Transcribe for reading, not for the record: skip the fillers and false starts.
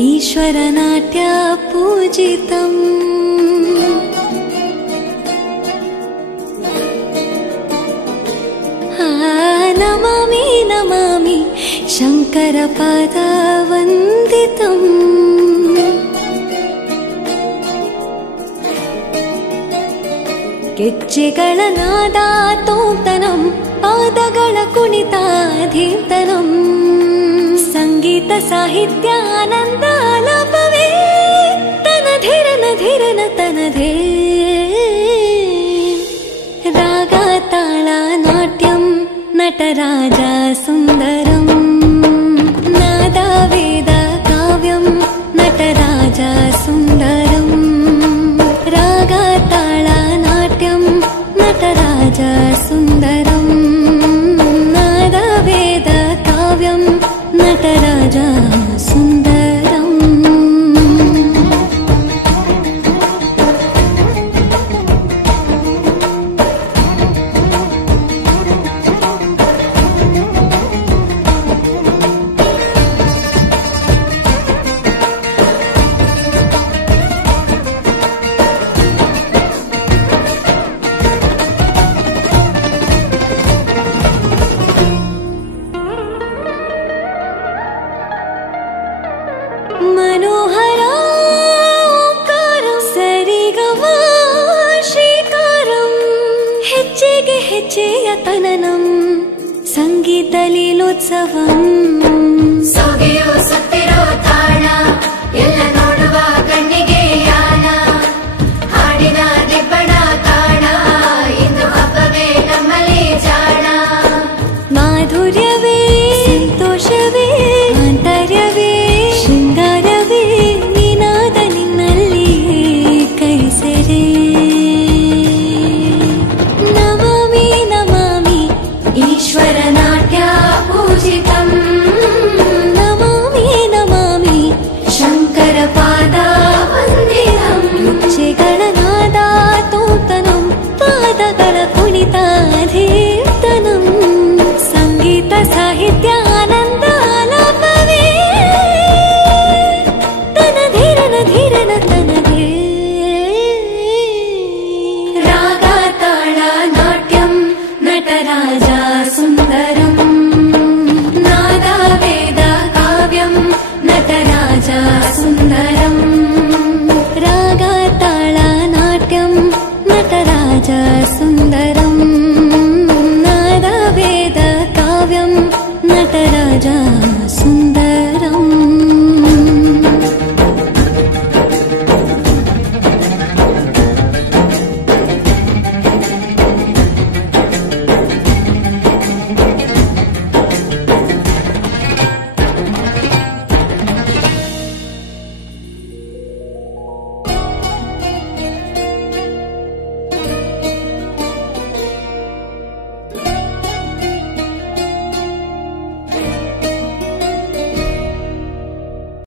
ईश्वरनाट्य पूजितम् नमामि नमामि शङ्करपादवन्दितम् ಗೆಜ್ಜೆಗಳ ನಾದ ತೋಂತನಂ ಪಾದಗಳ ಕುಣಿತಾಧೀರ್ತನಂ ಸಂಗೀತ ಸಾಹಿತ್ಯ ಆನಂದ ಆಲಾಪವೇ ತನಧಿರನ ಧಿರನ ತನಧೇ ರಾಗ ತಾಳ ನಾಟ್ಯಂ ನಟರಾಜ ಸುಂದರಂ ನಾದ ವೇದ ಕಾವ್ಯಂ ನಟರಾಜ ಸುಂದರಂ ರಾಗ ತಾಳ ನಾಟ್ಯಂ ನಟರಾಜ ಸುಂದರಂ ನಾದ ವೇದ ಕಾವ್ಯಂ ನಟರಾಜ ಸುಂದರಂ मनोहर ओंकारं सरिगमा श्रीकारं ಹೆಜ್ಜೆಗೆ ಹೆಜ್ಜೆಯ ತನನಂ ಸಂಗೀತ ಲೀಲೋತ್ಸವಂ ಸಾಗೆಯೋ ಸತ್ತಿರೋ ತಾಳ